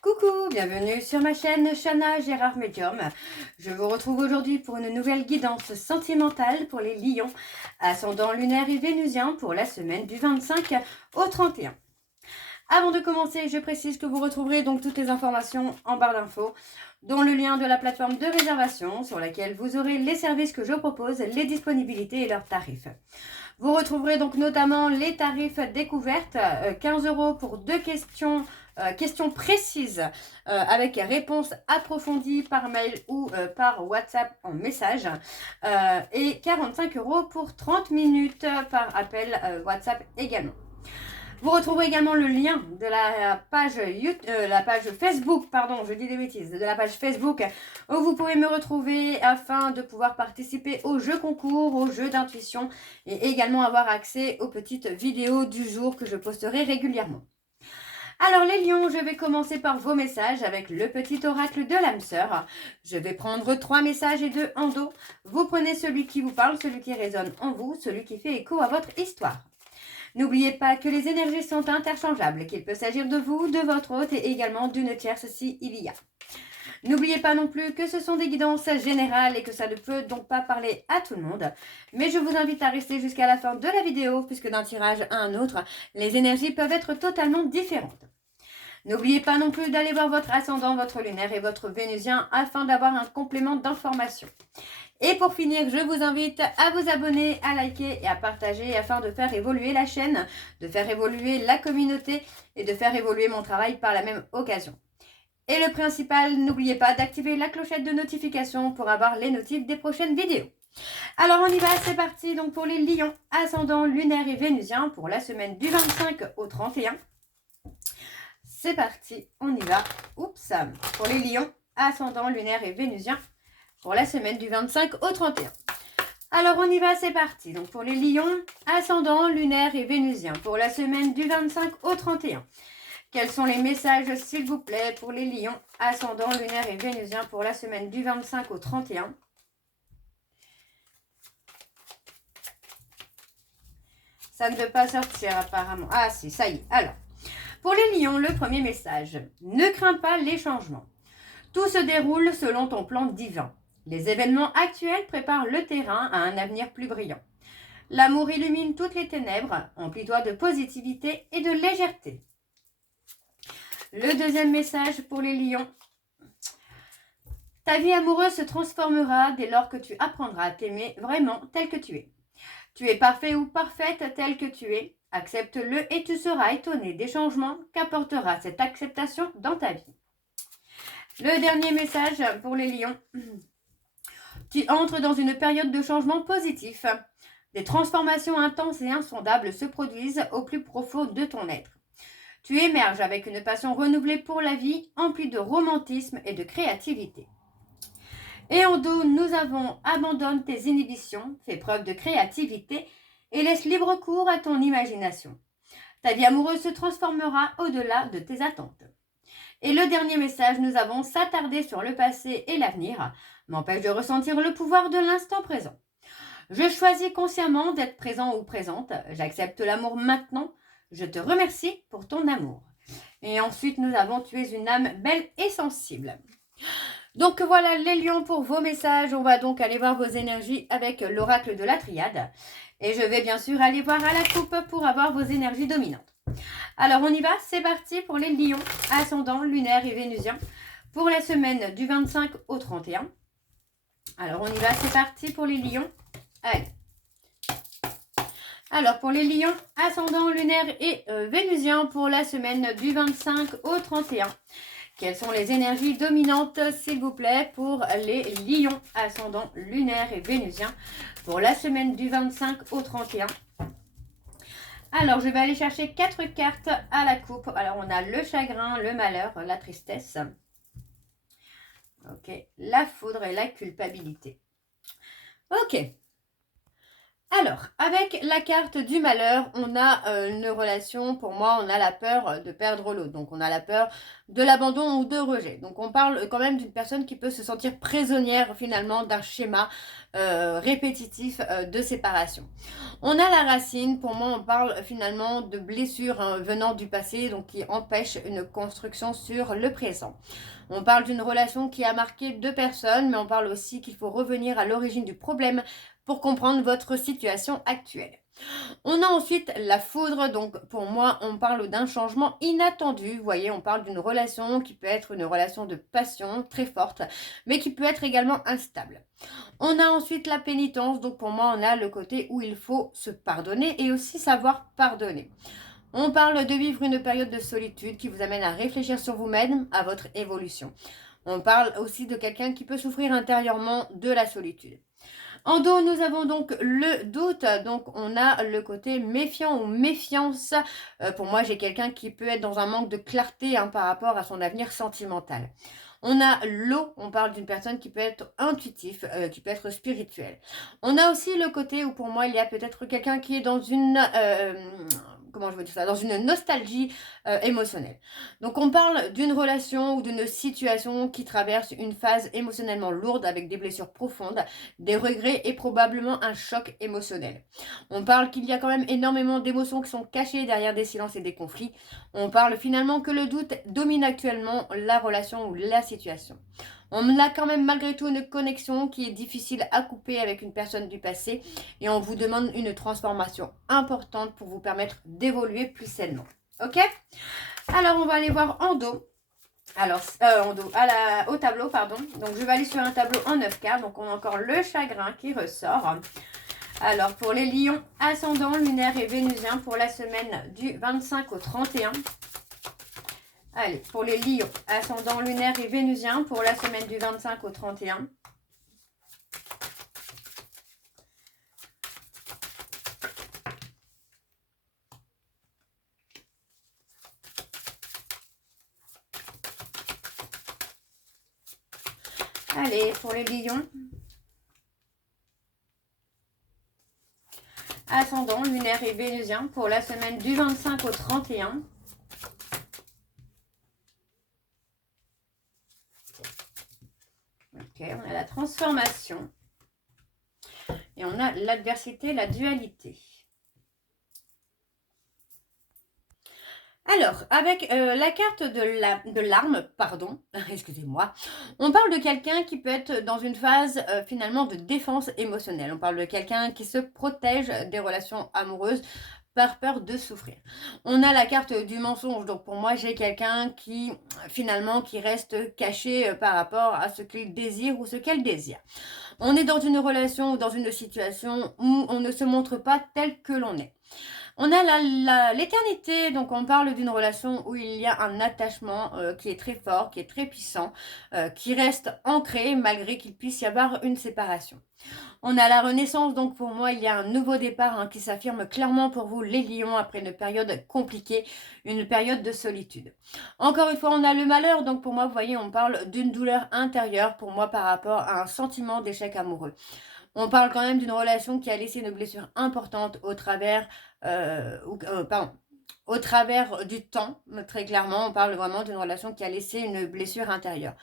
Coucou, bienvenue sur ma chaîne Chana Gérard Medium. Je vous retrouve aujourd'hui pour une nouvelle guidance sentimentale pour les lions, ascendant lunaire et vénusien pour la semaine du 25 au 31. Avant de commencer, je précise que vous retrouverez donc toutes les informations en barre d'infos, dont le lien de la plateforme de réservation sur laquelle vous aurez les services que je propose, les disponibilités et leurs tarifs. Vous retrouverez donc notamment les tarifs découvertes, 15 € pour 2 questions précises avec réponse approfondie par mail ou par WhatsApp en message et 45 € pour 30 minutes par appel WhatsApp également. Vous retrouverez également le lien de la page Facebook, pardon, je dis des bêtises, de la page Facebook où vous pouvez me retrouver afin de pouvoir participer aux jeux concours, aux jeux d'intuition et également avoir accès aux petites vidéos du jour que je posterai régulièrement. Alors les lions, je vais commencer par vos messages avec le petit oracle de l'âme sœur. Je vais prendre 3 messages et 2 en dos. Vous prenez celui qui vous parle, celui qui résonne en vous, celui qui fait écho à votre histoire. N'oubliez pas que les énergies sont interchangeables, qu'il peut s'agir de vous, de votre hôte et également d'une tierce s'il y a. N'oubliez pas non plus que ce sont des guidances générales et que ça ne peut donc pas parler à tout le monde. Mais je vous invite à rester jusqu'à la fin de la vidéo puisque d'un tirage à un autre, les énergies peuvent être totalement différentes. N'oubliez pas non plus d'aller voir votre ascendant, votre lunaire et votre vénusien afin d'avoir un complément d'information. Et pour finir, je vous invite à vous abonner, à liker et à partager afin de faire évoluer la chaîne, de faire évoluer la communauté et de faire évoluer mon travail par la même occasion. Et le principal, n'oubliez pas d'activer la clochette de notification pour avoir les notifs des prochaines vidéos. Alors on y va, c'est parti donc pour les lions, ascendant lunaire et vénusien pour la semaine du 25 au 31. C'est parti, on y va. Oups, pour les lions, ascendant lunaire et vénusien pour la semaine du 25 au 31. Alors on y va, c'est parti. Donc pour les lions, ascendant, lunaire et vénusien pour la semaine du 25 au 31. Quels sont les messages, s'il vous plaît, pour les lions, ascendant, lunaire et vénusien pour la semaine du 25 au 31? Ça ne veut pas sortir apparemment. Ah si, ça y est. Alors, pour les lions, le premier message. Ne crains pas les changements. Tout se déroule selon ton plan divin. Les événements actuels préparent le terrain à un avenir plus brillant. L'amour illumine toutes les ténèbres, emplis-toi de positivité et de légèreté. Le deuxième message pour les lions. Ta vie amoureuse se transformera dès lors que tu apprendras à t'aimer vraiment tel que tu es. Tu es parfait ou parfaite tel que tu es. Accepte-le et tu seras étonné des changements qu'apportera cette acceptation dans ta vie. Le dernier message pour les lions. Tu entres dans une période de changement positif. Des transformations intenses et insondables se produisent au plus profond de ton être. Tu émerges avec une passion renouvelée pour la vie, emplie de romantisme et de créativité. Et en dos, nous avons abandonne tes inhibitions, fais preuve de créativité et laisse libre cours à ton imagination. Ta vie amoureuse se transformera au-delà de tes attentes. Et le dernier message, nous avons s'attarder sur le passé et l'avenir, m'empêche de ressentir le pouvoir de l'instant présent. Je choisis consciemment d'être présent ou présente, j'accepte l'amour maintenant, je te remercie pour ton amour. Et ensuite, nous avons tu es une âme belle et sensible. Donc voilà les lions pour vos messages, on va donc aller voir vos énergies avec l'oracle de la triade. Et je vais bien sûr aller voir à la coupe pour avoir vos énergies dominantes. Alors on y va, c'est parti pour les lions, ascendant, lunaire et vénusien, pour la semaine du 25 au 31. Alors on y va, c'est parti pour les lions. Allez. Alors pour les lions, ascendant, lunaire et vénusien, pour la semaine du 25 au 31. Quelles sont les énergies dominantes, s'il vous plaît, pour les lions, ascendant, lunaire et vénusien, pour la semaine du 25 au 31. Alors, je vais aller chercher 4 cartes à la coupe. Alors, on a le chagrin, le malheur, la tristesse. Ok, la foudre et la culpabilité. Ok. Alors, avec la carte du malheur, on a une relation, pour moi, on a la peur de perdre l'autre. Donc, on a la peur de l'abandon ou de rejet. Donc, on parle quand même d'une personne qui peut se sentir prisonnière, finalement, d'un schéma répétitif de séparation. On a la racine, pour moi, on parle finalement de blessures venant du passé, donc qui empêchent une construction sur le présent. On parle d'une relation qui a marqué deux personnes, mais on parle aussi qu'il faut revenir à l'origine du problème pour comprendre votre situation actuelle. On a ensuite la foudre, donc pour moi on parle d'un changement inattendu, vous voyez, on parle d'une relation qui peut être une relation de passion très forte, mais qui peut être également instable. On a ensuite la pénitence, donc pour moi on a le côté où il faut se pardonner et aussi savoir pardonner. On parle de vivre une période de solitude qui vous amène à réfléchir sur vous-même, à votre évolution. On parle aussi de quelqu'un qui peut souffrir intérieurement de la solitude. En dos, nous avons donc le doute, donc on a le côté méfiant ou méfiance. Pour moi, j'ai quelqu'un qui peut être dans un manque de clarté par rapport à son avenir sentimental. On a l'eau, on parle d'une personne qui peut être intuitif, qui peut être spirituelle. On a aussi le côté où pour moi, il y a peut-être quelqu'un qui est dans une... comment je veux dire ça, dans une nostalgie émotionnelle. Donc on parle d'une relation ou d'une situation qui traverse une phase émotionnellement lourde avec des blessures profondes, des regrets et probablement un choc émotionnel. On parle qu'il y a quand même énormément d'émotions qui sont cachées derrière des silences et des conflits. On parle finalement que le doute domine actuellement la relation ou la situation. On a quand même malgré tout une connexion qui est difficile à couper avec une personne du passé et on vous demande une transformation importante pour vous permettre d'évoluer plus sainement. Ok? Alors on va aller voir en dos. Alors, en dos, au tableau, pardon. Donc, je vais aller sur un tableau en 9 cartes. Donc, on a encore le chagrin qui ressort. Alors, pour les lions, ascendant, lunaire et vénusien pour la semaine du 25 au 31. Allez, pour les lions, ascendant, lunaire et vénusien pour la semaine du 25 au 31. Allez, pour les lions. Ascendant, lunaire et vénusien pour la semaine du 25 au 31. Ok, on a la transformation. Et on a l'adversité, la dualité. Alors, avec la carte de l'arme, pardon, excusez-moi, on parle de quelqu'un qui peut être dans une phase finalement de défense émotionnelle. On parle de quelqu'un qui se protège des relations amoureuses par peur de souffrir. On a la carte du mensonge, donc pour moi j'ai quelqu'un qui finalement qui reste caché par rapport à ce qu'il désire ou ce qu'elle désire. On est dans une relation ou dans une situation où on ne se montre pas tel que l'on est. On a l'éternité, donc on parle d'une relation où il y a un attachement qui est très fort, qui est très puissant, qui reste ancré malgré qu'il puisse y avoir une séparation. On a la renaissance, donc pour moi il y a un nouveau départ qui s'affirme clairement pour vous les lions après une période compliquée, une période de solitude. Encore une fois on a le malheur, donc pour moi vous voyez on parle d'une douleur intérieure pour moi par rapport à un sentiment d'échec amoureux. On parle quand même d'une relation qui a laissé une blessure importante au travers, au travers du temps, très clairement. On parle vraiment d'une relation qui a laissé une blessure intérieure.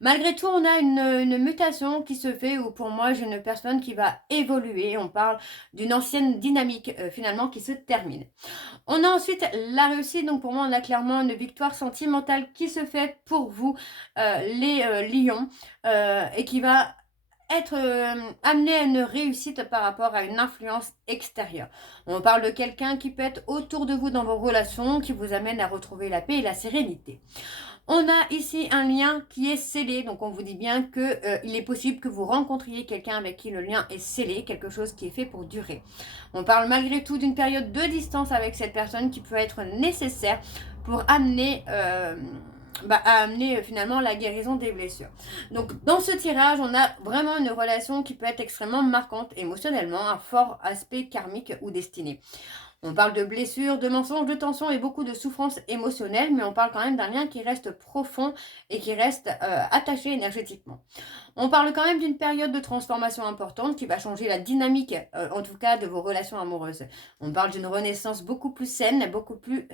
Malgré tout, on a une mutation qui se fait où pour moi, j'ai une personne qui va évoluer. On parle d'une ancienne dynamique finalement qui se termine. On a ensuite la réussite. Donc pour moi, on a clairement une victoire sentimentale qui se fait pour vous, les lions, et qui va être amené à une réussite par rapport à une influence extérieure. On parle de quelqu'un qui peut être autour de vous dans vos relations, qui vous amène à retrouver la paix et la sérénité. On a ici un lien qui est scellé, donc on vous dit bien que il est possible que vous rencontriez quelqu'un avec qui le lien est scellé, quelque chose qui est fait pour durer. On parle malgré tout d'une période de distance avec cette personne qui peut être nécessaire pour amener... à amener finalement la guérison des blessures. Donc dans ce tirage, on a vraiment une relation qui peut être extrêmement marquante émotionnellement, un fort aspect karmique ou destiné. On parle de blessures, de mensonges, de tensions et beaucoup de souffrances émotionnelles, mais on parle quand même d'un lien qui reste profond et qui reste attaché énergétiquement. On parle quand même d'une période de transformation importante qui va changer la dynamique, en tout cas, de vos relations amoureuses. On parle d'une renaissance beaucoup plus saine, beaucoup plus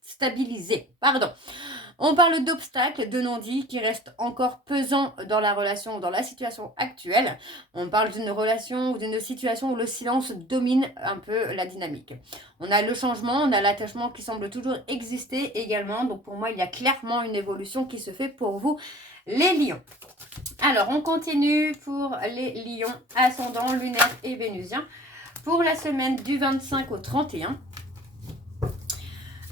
stabilisée. Pardon. On parle d'obstacles, de non-dits qui restent encore pesants dans la relation, dans la situation actuelle. On parle d'une relation ou d'une situation où le silence domine un peu la dynamique. On a le changement, on a l'attachement qui semble toujours exister également. Donc pour moi, il y a clairement une évolution qui se fait pour vous, les lions. Alors, on continue pour les lions, ascendant, lunaire et vénusien. Pour la semaine du 25 au 31.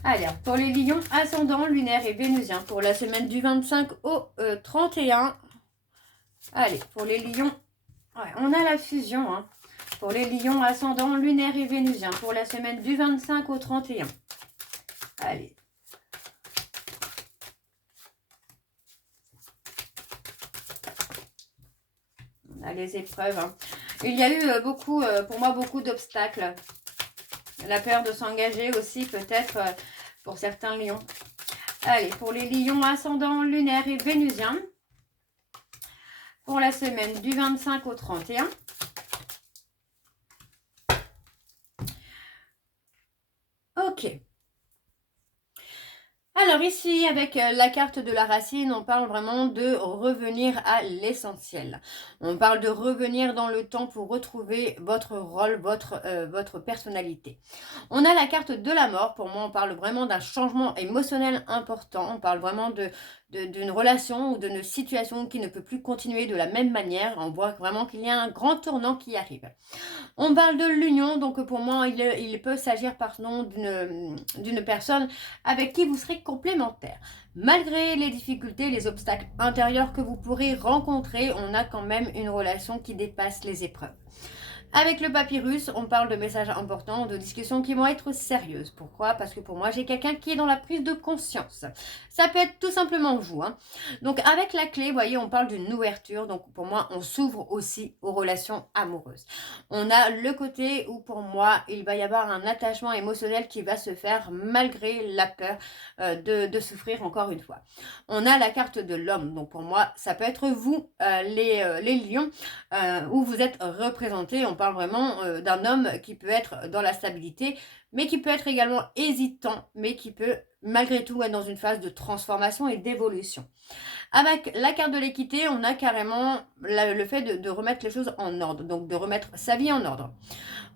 Alors, pour les lions, ascendant, lunaire et vénusien. Pour la semaine du 25 au 31. Allez, pour les lions, ouais, on a la fusion. Hein. Pour les lions, ascendant, lunaire et vénusien. Pour la semaine du 25 au 31. Allez. On a les épreuves. Hein. Il y a eu beaucoup, pour moi, beaucoup d'obstacles. La peur de s'engager aussi, peut-être, pour certains lions. Allez, pour les lions ascendants, lunaires et vénusiens. Pour la semaine du 25 au 31. Ok. Alors ici, avec la carte de la racine, on parle vraiment de revenir à l'essentiel. On parle de revenir dans le temps pour retrouver votre rôle, votre personnalité. On a la carte de la mort. Pour moi, on parle vraiment d'un changement émotionnel important. On parle vraiment d'une relation ou d'une situation qui ne peut plus continuer de la même manière. On voit vraiment qu'il y a un grand tournant qui arrive. On parle de l'union, donc pour moi, il peut s'agir pardon, d'une personne avec qui vous serez complémentaire. Malgré les difficultés, les obstacles intérieurs que vous pourrez rencontrer, on a quand même une relation qui dépasse les épreuves. Avec le papyrus, on parle de messages importants, de discussions qui vont être sérieuses. Pourquoi? Parce que pour moi, j'ai quelqu'un qui est dans la prise de conscience. Ça peut être tout simplement vous. Hein. Donc avec la clé, vous voyez, on parle d'une ouverture. Donc pour moi, on s'ouvre aussi aux relations amoureuses. On a le côté où pour moi, il va y avoir un attachement émotionnel qui va se faire malgré la peur de souffrir encore une fois. On a la carte de l'homme. Donc pour moi, ça peut être vous, les lions, où vous êtes représentés. On parle vraiment d'un homme qui peut être dans la stabilité, mais qui peut être également hésitant, mais qui peut malgré tout être dans une phase de transformation et d'évolution. Avec la carte de l'équité, on a carrément le fait de remettre les choses en ordre, donc de remettre sa vie en ordre.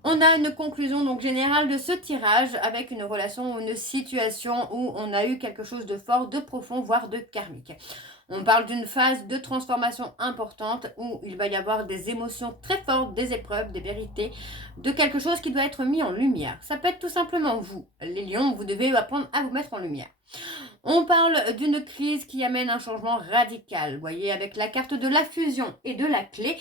On a une conclusion donc générale de ce tirage avec une relation ou une situation où on a eu quelque chose de fort, de profond, voire de karmique. On parle d'une phase de transformation importante où il va y avoir des émotions très fortes, des épreuves, des vérités, de quelque chose qui doit être mis en lumière. Ça peut être tout simplement vous, les lions, vous devez apprendre à vous mettre en lumière. On parle d'une crise qui amène un changement radical. Vous voyez, avec la carte de la fusion et de la clé,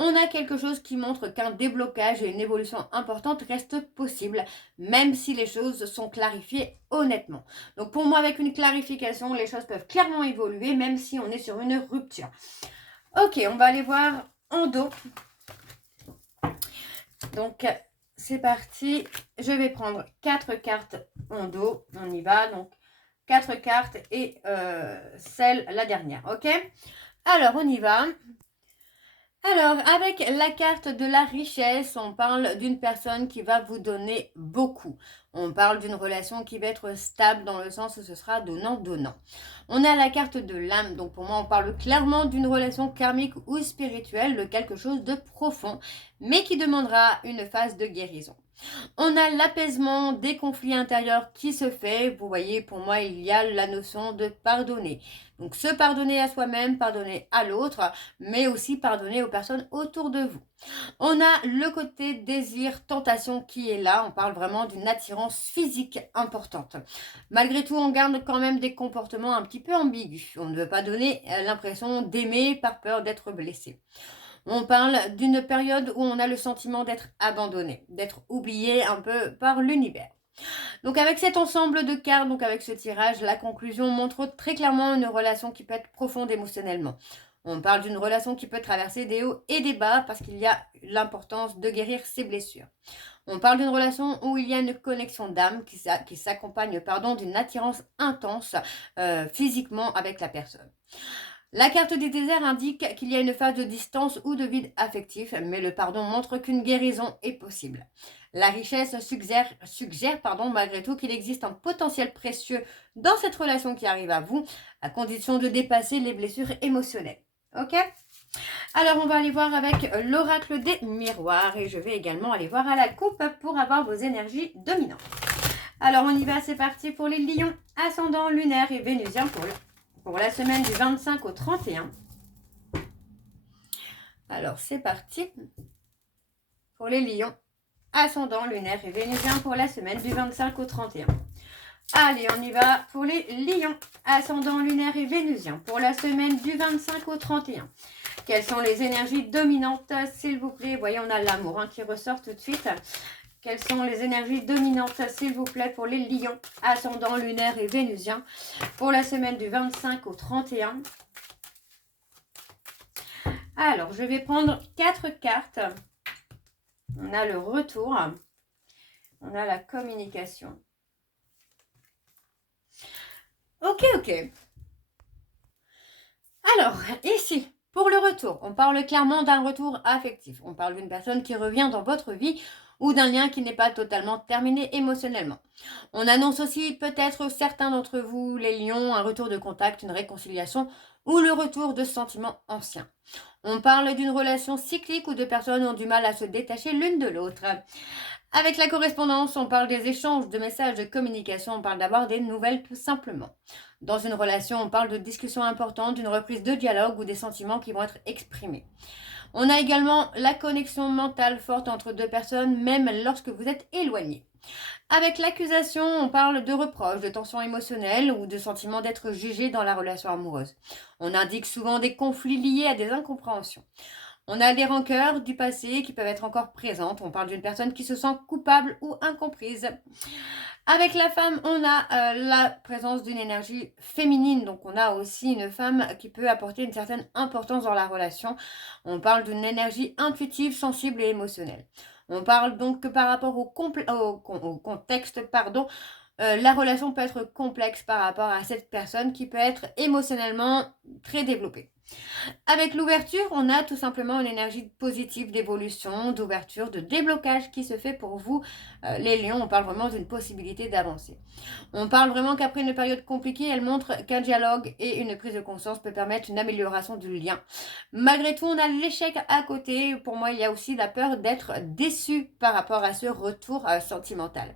on a quelque chose qui montre qu'un déblocage et une évolution importante restent possibles, même si les choses sont clarifiées honnêtement. Donc pour moi, avec une clarification, les choses peuvent clairement évoluer, même si on est sur une rupture. Ok, on va aller voir en dos. Donc c'est parti. Je vais prendre 4 cartes en dos. On y va. Donc 4 cartes et la dernière. Ok? Alors on y va. Alors, avec la carte de la richesse, on parle d'une personne qui va vous donner beaucoup. On parle d'une relation qui va être stable dans le sens où ce sera donnant-donnant. On a la carte de l'âme, donc pour moi on parle clairement d'une relation karmique ou spirituelle, de quelque chose de profond, mais qui demandera une phase de guérison. On a l'apaisement des conflits intérieurs qui se fait. Vous voyez, pour moi, il y a la notion de pardonner. Donc, se pardonner à soi-même, pardonner à l'autre, mais aussi pardonner aux personnes autour de vous. On a le côté désir, tentation qui est là. On parle vraiment d'une attirance physique importante. Malgré tout, on garde quand même des comportements un petit peu ambigus. On ne veut pas donner l'impression d'aimer par peur d'être blessé. On parle d'une période où on a le sentiment d'être abandonné, d'être oublié un peu par l'univers. Donc avec cet ensemble de cartes, donc avec ce tirage, la conclusion montre très clairement une relation qui peut être profonde émotionnellement. On parle d'une relation qui peut traverser des hauts et des bas parce qu'il y a l'importance de guérir ses blessures. On parle d'une relation où il y a une connexion d'âme qui s'accompagne d'une attirance intense physiquement avec la personne. La carte du désert indique qu'il y a une phase de distance ou de vide affectif, mais le pardon montre qu'une guérison est possible. La richesse suggère malgré tout qu'il existe un potentiel précieux dans cette relation qui arrive à vous, à condition de dépasser les blessures émotionnelles. Ok ? Alors, on va aller voir avec l'oracle des miroirs et je vais également aller voir à la coupe pour avoir vos énergies dominantes. Alors, on y va, c'est parti pour les lions, ascendant lunaire et vénusien pour la semaine du 25 au 31. Alors, c'est parti pour les lions, ascendant lunaire et vénusien pour la semaine du 25 au 31. Allez, on y va pour les lions, ascendant lunaire et vénusien pour la semaine du 25 au 31. Quelles sont les énergies dominantes, s'il vous plaît? Vous voyez, on a l'amour qui ressort tout de suite. Quelles sont les énergies dominantes, s'il vous plaît, pour les lions, ascendant lunaire et vénusien pour la semaine du 25 au 31? Alors, je vais prendre 4 cartes. On a le retour. On a la communication. Ok. Alors, ici, pour le retour, on parle clairement d'un retour affectif. On parle d'une personne qui revient dans votre vie ou d'un lien qui n'est pas totalement terminé émotionnellement. On annonce aussi peut-être certains d'entre vous, les lions, un retour de contact, une réconciliation ou le retour de sentiments anciens. On parle d'une relation cyclique où deux personnes ont du mal à se détacher l'une de l'autre. Avec la correspondance, on parle des échanges de messages de communication, on parle d'avoir des nouvelles tout simplement. Dans une relation, on parle de discussions importantes, d'une reprise de dialogue ou des sentiments qui vont être exprimés. On a également la connexion mentale forte entre deux personnes, même lorsque vous êtes éloignés. Avec l'accusation, on parle de reproches, de tensions émotionnelles ou de sentiments d'être jugé dans la relation amoureuse. On indique souvent des conflits liés à des incompréhensions. On a des rancœurs du passé qui peuvent être encore présentes. On parle d'une personne qui se sent coupable ou incomprise. Avec la femme, on a la présence d'une énergie féminine. Donc, on a aussi une femme qui peut apporter une certaine importance dans la relation. On parle d'une énergie intuitive, sensible et émotionnelle. On parle donc que par rapport au contexte, la relation peut être complexe par rapport à cette personne qui peut être émotionnellement très développée. Avec l'ouverture, on a tout simplement une énergie positive d'évolution, d'ouverture, de déblocage qui se fait pour vous, les lions. On parle vraiment d'une possibilité d'avancer. On parle vraiment qu'après une période compliquée, elle montre qu'un dialogue et une prise de conscience peut permettre une amélioration du lien. Malgré tout, on a l'échec à côté. Pour moi, il y a aussi la peur d'être déçu par rapport à ce retour sentimental.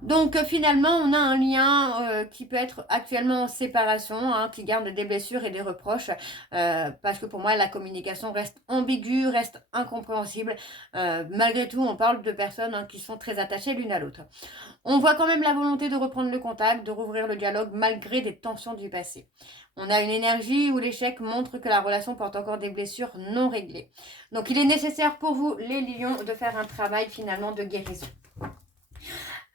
Donc finalement, on a un lien qui peut être actuellement en séparation, qui garde des blessures et des reproches, parce que pour moi, la communication reste ambiguë, reste incompréhensible. Malgré tout, on parle de personnes qui sont très attachées l'une à l'autre. On voit quand même la volonté de reprendre le contact, de rouvrir le dialogue malgré des tensions du passé. On a une énergie où l'échec montre que la relation porte encore des blessures non réglées. Donc il est nécessaire pour vous, les lions, de faire un travail finalement de guérison.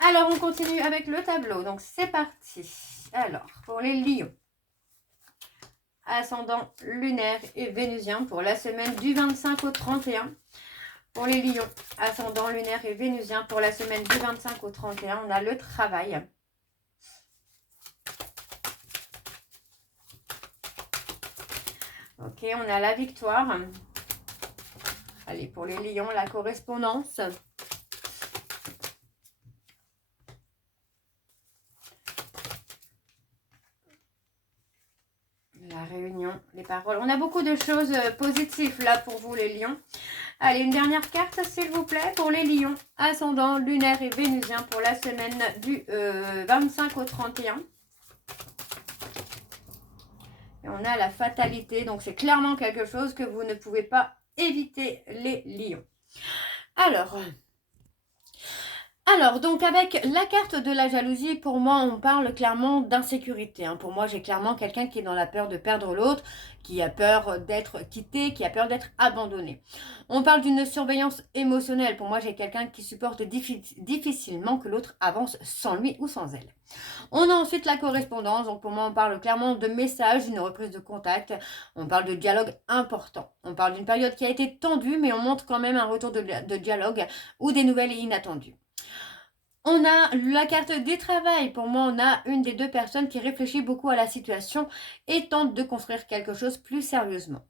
Alors, on continue avec le tableau. Donc, c'est parti. Alors, pour les lions, ascendant lunaire et vénusien pour la semaine du 25 au 31. Pour les lions, ascendant lunaire et vénusien pour la semaine du 25 au 31, on a le travail. Ok, on a la victoire. Allez, pour les lions, la correspondance. La réunion, les paroles. On a beaucoup de choses positives là pour vous les lions. Allez, une dernière carte s'il vous plaît pour les lions. Ascendant lunaire et vénusien pour la semaine du 25 au 31. Et on a la fatalité. Donc c'est clairement quelque chose que vous ne pouvez pas éviter les lions. Alors, Alors, donc avec la carte de la jalousie, pour moi, on parle clairement d'insécurité. Pour moi, j'ai clairement quelqu'un qui est dans la peur de perdre l'autre, qui a peur d'être quitté, qui a peur d'être abandonné. On parle d'une surveillance émotionnelle. Pour moi, j'ai quelqu'un qui supporte difficilement que l'autre avance sans lui ou sans elle. On a ensuite la correspondance. Donc pour moi, on parle clairement de messages, d'une reprise de contact. On parle de dialogue important. On parle d'une période qui a été tendue, mais on montre quand même un retour de dialogue ou des nouvelles inattendues. On a la carte du travail. Pour moi, on a une des deux personnes qui réfléchit beaucoup à la situation et tente de construire quelque chose plus sérieusement.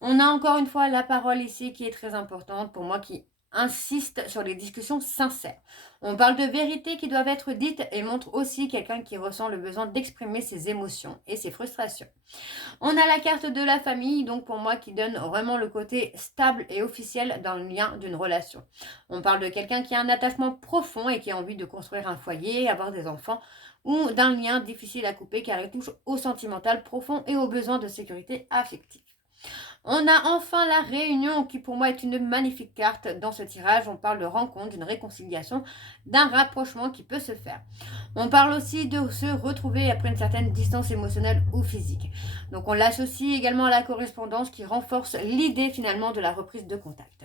On a encore une fois la parole ici qui est très importante pour moi, qui insiste sur les discussions sincères. On parle de vérités qui doivent être dites et montre aussi quelqu'un qui ressent le besoin d'exprimer ses émotions et ses frustrations. On a la carte de la famille, donc pour moi, qui donne vraiment le côté stable et officiel dans le lien d'une relation. On parle de quelqu'un qui a un attachement profond et qui a envie de construire un foyer, avoir des enfants, ou d'un lien difficile à couper car il touche au sentimental profond et aux besoins de sécurité affective. On a enfin la réunion qui pour moi est une magnifique carte dans ce tirage. On parle de rencontre, d'une réconciliation, d'un rapprochement qui peut se faire. On parle aussi de se retrouver après une certaine distance émotionnelle ou physique. Donc on l'associe également à la correspondance qui renforce l'idée finalement de la reprise de contact.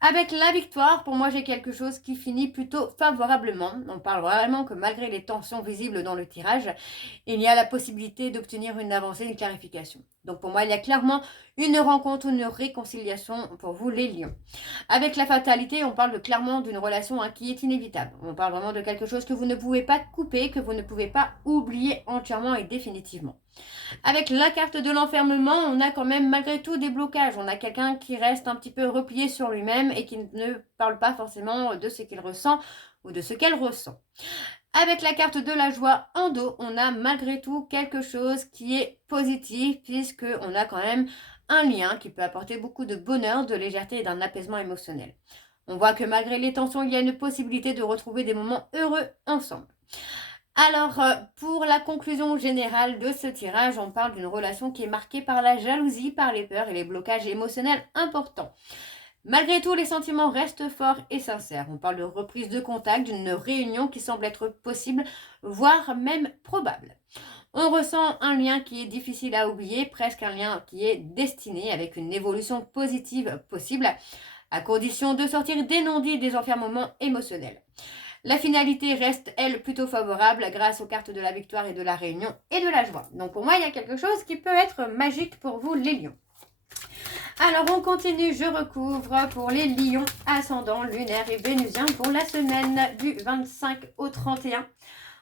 Avec la victoire, pour moi, j'ai quelque chose qui finit plutôt favorablement. On parle vraiment que malgré les tensions visibles dans le tirage, il y a la possibilité d'obtenir une avancée, une clarification. Donc pour moi, il y a clairement une rencontre, une réconciliation pour vous les lions. Avec la fatalité, on parle clairement d'une relation qui est inévitable. On parle vraiment de quelque chose que vous ne pouvez pas couper, que vous ne pouvez pas oublier entièrement et définitivement. Avec la carte de l'enfermement, on a quand même malgré tout des blocages. On a quelqu'un qui reste un petit peu replié sur lui-même et qui ne parle pas forcément de ce qu'il ressent ou de ce qu'elle ressent. Avec la carte de la joie en dos, on a malgré tout quelque chose qui est positif puisqu'on a quand même un lien qui peut apporter beaucoup de bonheur, de légèreté et d'un apaisement émotionnel. On voit que malgré les tensions, il y a une possibilité de retrouver des moments heureux ensemble. Alors, pour la conclusion générale de ce tirage, on parle d'une relation qui est marquée par la jalousie, par les peurs et les blocages émotionnels importants. Malgré tout, les sentiments restent forts et sincères. On parle de reprise de contact, d'une réunion qui semble être possible, voire même probable. On ressent un lien qui est difficile à oublier, presque un lien qui est destiné avec une évolution positive possible, à condition de sortir des non-dits des enfermements émotionnels. La finalité reste, elle, plutôt favorable grâce aux cartes de la victoire et de la réunion et de la joie. Donc pour moi, il y a quelque chose qui peut être magique pour vous, les lions. Alors on continue, je recouvre pour les lions, ascendant, lunaire et vénusien pour la semaine du 25 au 31.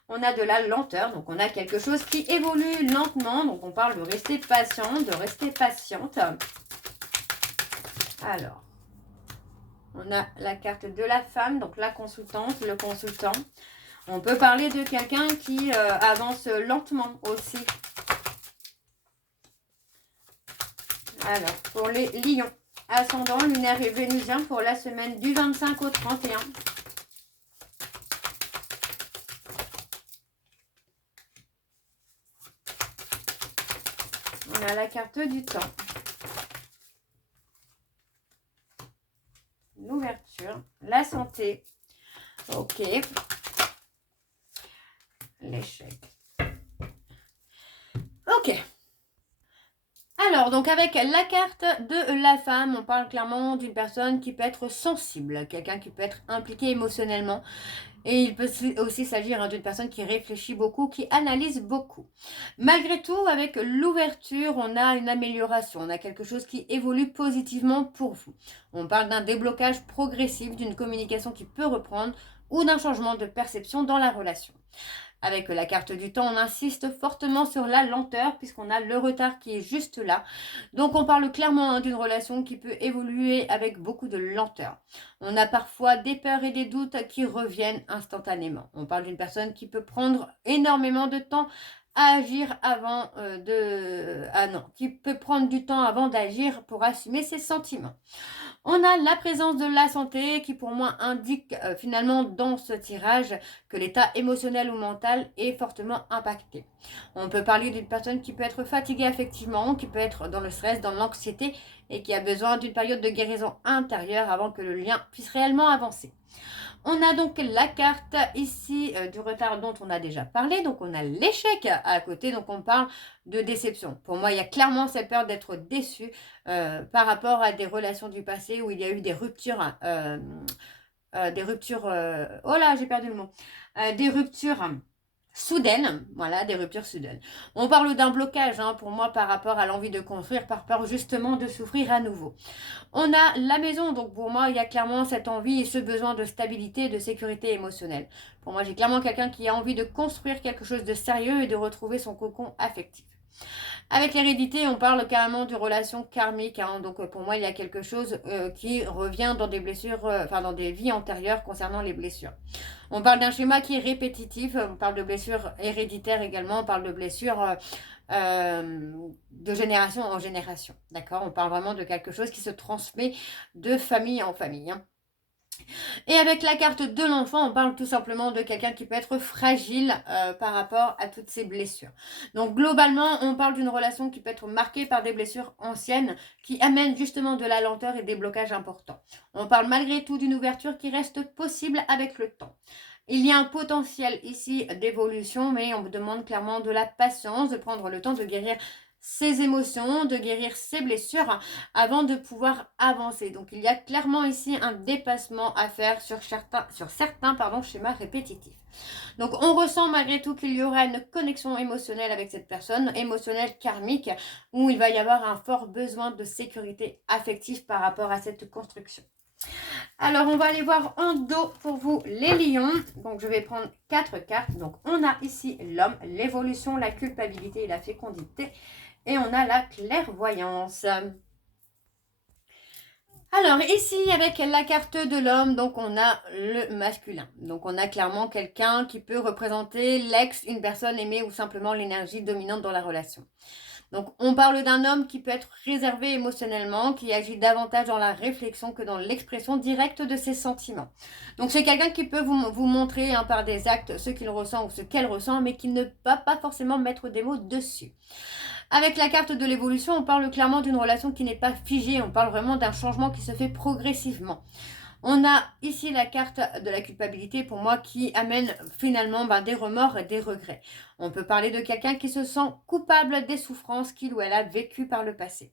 On a de la lenteur, donc on a quelque chose qui évolue lentement. Donc on parle de rester patient, de rester patiente. Alors, on a la carte de la femme, donc la consultante, le consultant. On peut parler de quelqu'un qui avance lentement aussi. Alors, pour les lions, ascendant, lunaire et vénusien pour la semaine du 25 au 31. On a la carte du temps. L'ouverture, la santé. Ok. L'échec. Ok. Alors, donc avec la carte de la femme, on parle clairement d'une personne qui peut être sensible, quelqu'un qui peut être impliqué émotionnellement. Et il peut aussi s'agir d'une personne qui réfléchit beaucoup, qui analyse beaucoup. Malgré tout, avec l'ouverture, on a une amélioration, on a quelque chose qui évolue positivement pour vous. On parle d'un déblocage progressif, d'une communication qui peut reprendre ou d'un changement de perception dans la relation. Avec la carte du temps, on insiste fortement sur la lenteur puisqu'on a le retard qui est juste là. Donc on parle clairement d'une relation qui peut évoluer avec beaucoup de lenteur. On a parfois des peurs et des doutes qui reviennent instantanément. On parle d'une personne qui peut prendre énormément de temps à agir avant qui peut prendre du temps avant d'agir pour assumer ses sentiments. On a la présence de la santé qui pour moi indique finalement dans ce tirage que l'état émotionnel ou mental est fortement impacté. On peut parler d'une personne qui peut être fatiguée affectivement, qui peut être dans le stress, dans l'anxiété et qui a besoin d'une période de guérison intérieure avant que le lien puisse réellement avancer. On a donc la carte ici du retard dont on a déjà parlé. Donc, on a l'échec à côté. Donc, on parle de déception. Pour moi, il y a clairement cette peur d'être déçu par rapport à des relations du passé où il y a eu des ruptures. Oh là, j'ai perdu le mot. Des ruptures soudaines, voilà, des ruptures soudaines. On parle d'un blocage, hein, pour moi, par rapport à l'envie de construire, par peur justement de souffrir à nouveau. On a la maison, donc pour moi, il y a clairement cette envie et ce besoin de stabilité et de sécurité émotionnelle. Pour moi, j'ai clairement quelqu'un qui a envie de construire quelque chose de sérieux et de retrouver son cocon affectif. Avec l'hérédité, on parle carrément de relations karmiques. Hein. Donc pour moi, il y a quelque chose qui revient dans des blessures, dans des vies antérieures concernant les blessures. On parle d'un schéma qui est répétitif. On parle de blessures héréditaires également. On parle de blessures de génération en génération. D'accord. On parle vraiment de quelque chose qui se transmet de famille en famille. Hein. Et avec la carte de l'enfant, on parle tout simplement de quelqu'un qui peut être fragile par rapport à toutes ces blessures. Donc globalement, on parle d'une relation qui peut être marquée par des blessures anciennes qui amènent justement de la lenteur et des blocages importants. On parle malgré tout d'une ouverture qui reste possible avec le temps. Il y a un potentiel ici d'évolution, mais on me demande clairement de la patience, de prendre le temps de guérir ses émotions, de guérir ses blessures avant de pouvoir avancer. Donc il y a clairement ici un dépassement à faire sur certains schémas répétitifs. Donc on ressent malgré tout qu'il y aura une connexion émotionnelle avec cette personne, émotionnelle karmique, où il va y avoir un fort besoin de sécurité affective par rapport à cette construction. Alors, on va aller voir en dos pour vous les lions. Donc, je vais prendre 4 cartes. Donc, on a ici l'homme, l'évolution, la culpabilité et la fécondité. Et on a la clairvoyance. Alors, ici, avec la carte de l'homme, donc on a le masculin. Donc, on a clairement quelqu'un qui peut représenter l'ex, une personne aimée ou simplement l'énergie dominante dans la relation. Donc, on parle d'un homme qui peut être réservé émotionnellement, qui agit davantage dans la réflexion que dans l'expression directe de ses sentiments. Donc, c'est quelqu'un qui peut vous montrer par des actes ce qu'il ressent ou ce qu'elle ressent, mais qui ne va pas forcément mettre des mots dessus. Avec la carte de l'évolution, on parle clairement d'une relation qui n'est pas figée. On parle vraiment d'un changement qui se fait progressivement. On a ici la carte de la culpabilité pour moi qui amène finalement des remords et des regrets. On peut parler de quelqu'un qui se sent coupable des souffrances qu'il ou elle a vécues par le passé.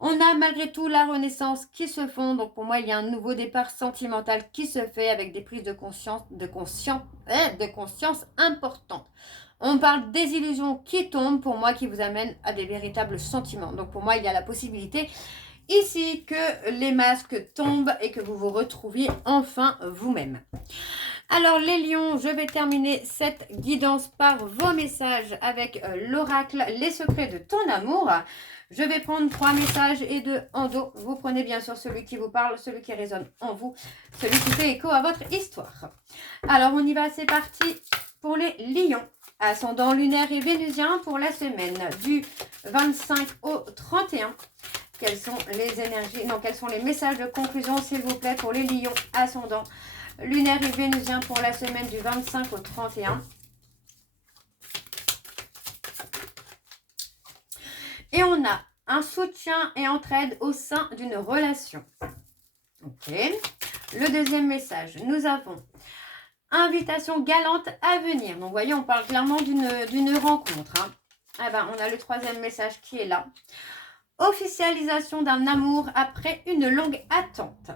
On a malgré tout la renaissance qui se font. Donc pour moi, il y a un nouveau départ sentimental qui se fait avec des prises de conscience importantes. On parle des illusions qui tombent pour moi qui vous amènent à des véritables sentiments. Donc pour moi, il y a la possibilité ici que les masques tombent et que vous vous retrouviez enfin vous-même. Alors les lions, je vais terminer cette guidance par vos messages avec l'oracle, les secrets de ton amour. Je vais prendre 3 messages et en dos. Vous prenez bien sûr celui qui vous parle, celui qui résonne en vous, celui qui fait écho à votre histoire. Alors on y va, c'est parti pour les lions. Ascendant lunaire et vénusien pour la semaine du 25 au 31. Quelles sont les énergies, non, quels sont les messages de conclusion, s'il vous plaît, pour les lions ascendants lunaire et vénusien pour la semaine du 25 au 31. Et on a un soutien et entraide au sein d'une relation. Ok. Le deuxième message, nous avons invitation galante à venir. Donc, vous voyez, on parle clairement d'une rencontre. Hein. Ah ben, on a le troisième message qui est là. Officialisation d'un amour après une longue attente.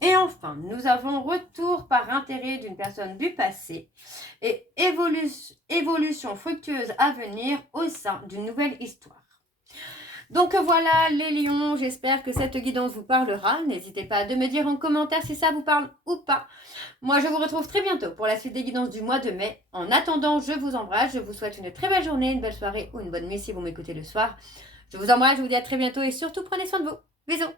Et enfin, nous avons retour par intérêt d'une personne du passé et évolution fructueuse à venir au sein d'une nouvelle histoire. Donc voilà les lions, j'espère que cette guidance vous parlera. N'hésitez pas à me dire en commentaire si ça vous parle ou pas. Moi, je vous retrouve très bientôt pour la suite des guidances du mois de mai. En attendant, je vous embrasse. Je vous souhaite une très belle journée, une belle soirée ou une bonne nuit si vous m'écoutez le soir. Je vous embrasse, je vous dis à très bientôt et surtout prenez soin de vous. Bisous.